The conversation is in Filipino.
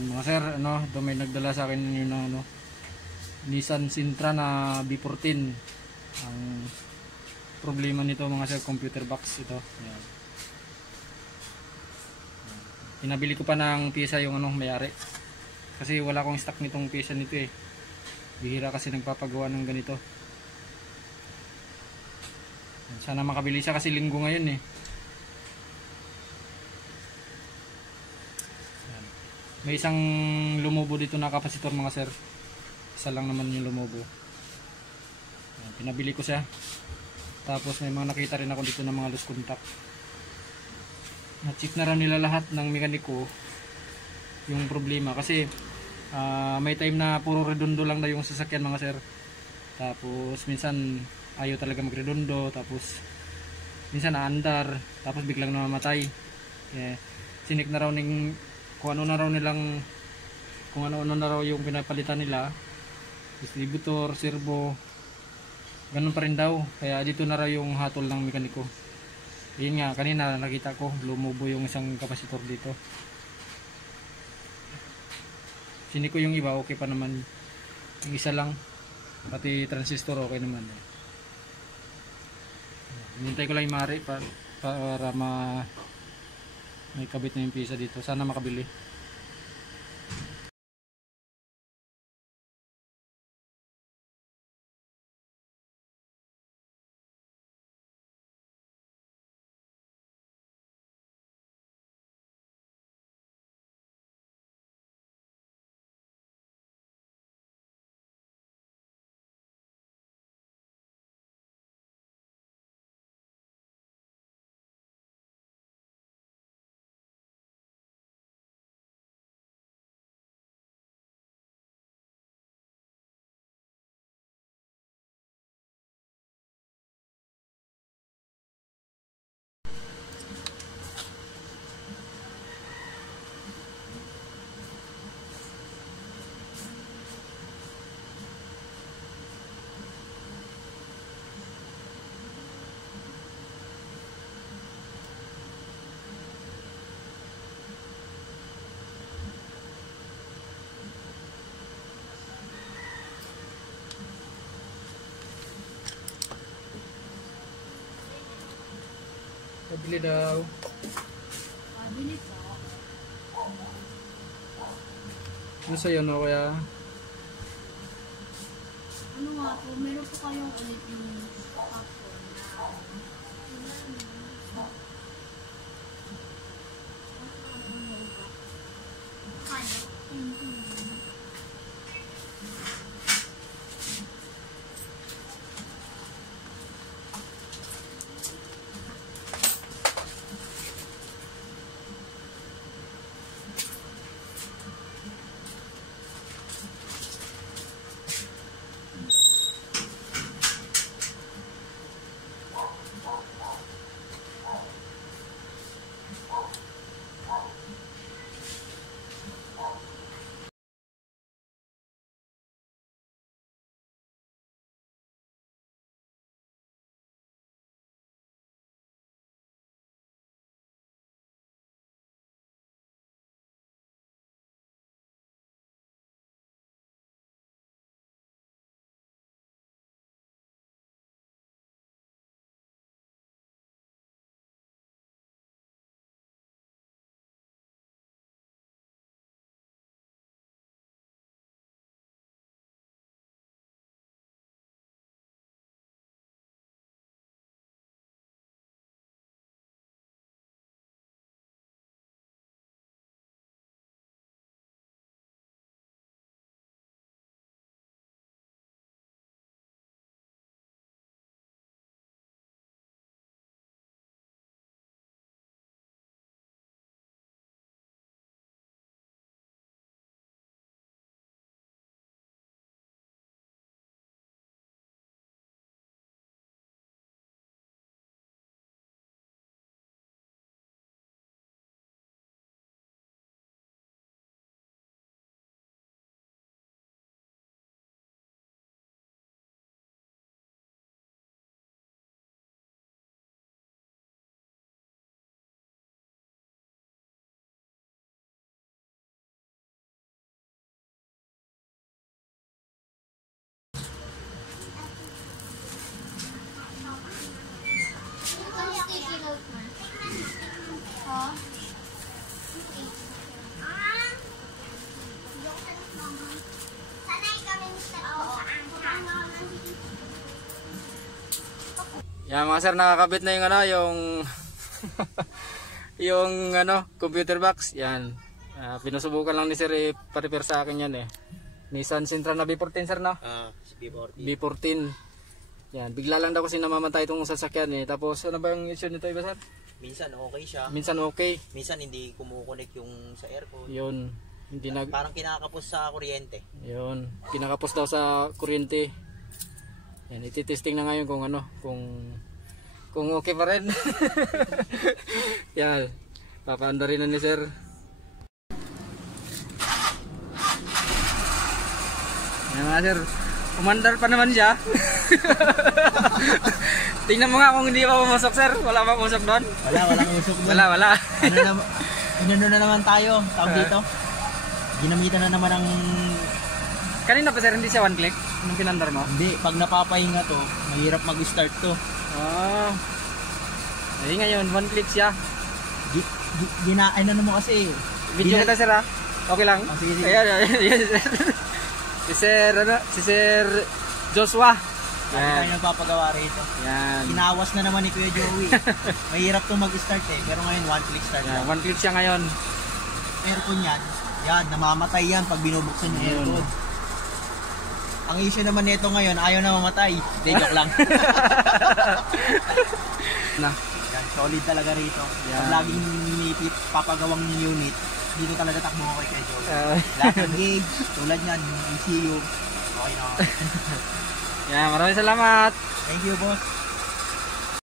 Yan mga sir, ito may nagdala sa akin yun ng Nissan Sentra na B14. Ang problema nito mga sir, computer box ito. Yan. Pinabili ko pa ng piyesa yung may-ari. Kasi wala akong stock nitong piyesa nito eh. Bihira kasi nagpapagawa ng ganito. Sana makabili siya kasi linggo ngayon eh. May isang lumubo dito na kapasitor mga sir. Isa lang naman yung lumubo. Pinabili ko siya. Tapos may mga nakita rin ako dito ng mga loose contact. Na-check na raw nila lahat ng mekaniko yung problema. Kasi may time na puro redondo lang na yung sasakyan mga sir. Tapos minsan ayaw talaga magredondo. Tapos minsan naandar. Tapos biglang namamatay. Sinik na raw kung ano na raw yung pinapalitan nila, distributor, servo, ganun pa rin daw. Kaya dito na raw yung hatol ng mekaniko. Yun nga, kanina nakita ko lumubo yung isang kapasitor dito. Sinik ko yung iba, okay pa naman. Yung isa lang, pati transistor okay naman. Hinintay ko lang yung mari para may kabit na yung pisa dito. Sana makabili. Pabili daw. Pabili po. Ano sa'yo no kaya? Ano nga po, meron po kayong ulit yung popcorn na Ha? Sanay kami Mr. Yan mga sir, nakakabit na yung ano, yung yung ano, computer box. Yan. Pinusubukan lang ni sir i-repair sa akin yan eh. Nissan Sentra na B14 sir no? B14. B14. Yan, bigla lang daw kasi namamatay itong sasakyan eh. Tapos ano ba yung issue nito iba sir? Minsan okay siya. Minsan okay. Minsan hindi kumukonek yung sa aircon. Yun. Hindi nag Parang kinakapos sa kuryente. Yun. Kinakapos daw sa kuryente. Yan, ititesting na ngayon kung ano, kung okay pa rin. Yan. Papaanda rin na ni sir. Yan mga sir. Umandar pa naman siya. Tingnan mo nga kung hindi pa pumusok sir. Wala pa pumusok doon. Walang usok doon. Wala. Ano na naman tayo, tawag dito. Ginamitan na naman ang... Kanina pa sir, hindi siya one click nung pinandar mo? Hindi, pag napapahinga to, mahirap mag-start to. Ah. Eh ngayon, one click siya. Ano mo kasi. Video kita sir ha. Okay lang. Oh, sige. Ayan. Si Sir Joshua. Lagi tayo nagpapagawa rito. Yan. Kinawas na naman ni Kuya Joey. Mahirap to mag-start eh. Pero ngayon, one click start Yan, lang. one click siya ngayon. Aircon yan. Yan, namamatay yan pag binubuksan yung Ayun. aircon. Ang issue naman nito ngayon, ayaw na mamatay. Hindi, joke lang. Na. Yan, solid talaga rito. Yan. Pag laging papagawang unit, dito talaga takbo ko kay Joey. Uh, Lahat ng gauge, tulad yan, yung ECU. Okay na. Yan, maraming salamat. Thank you, boss.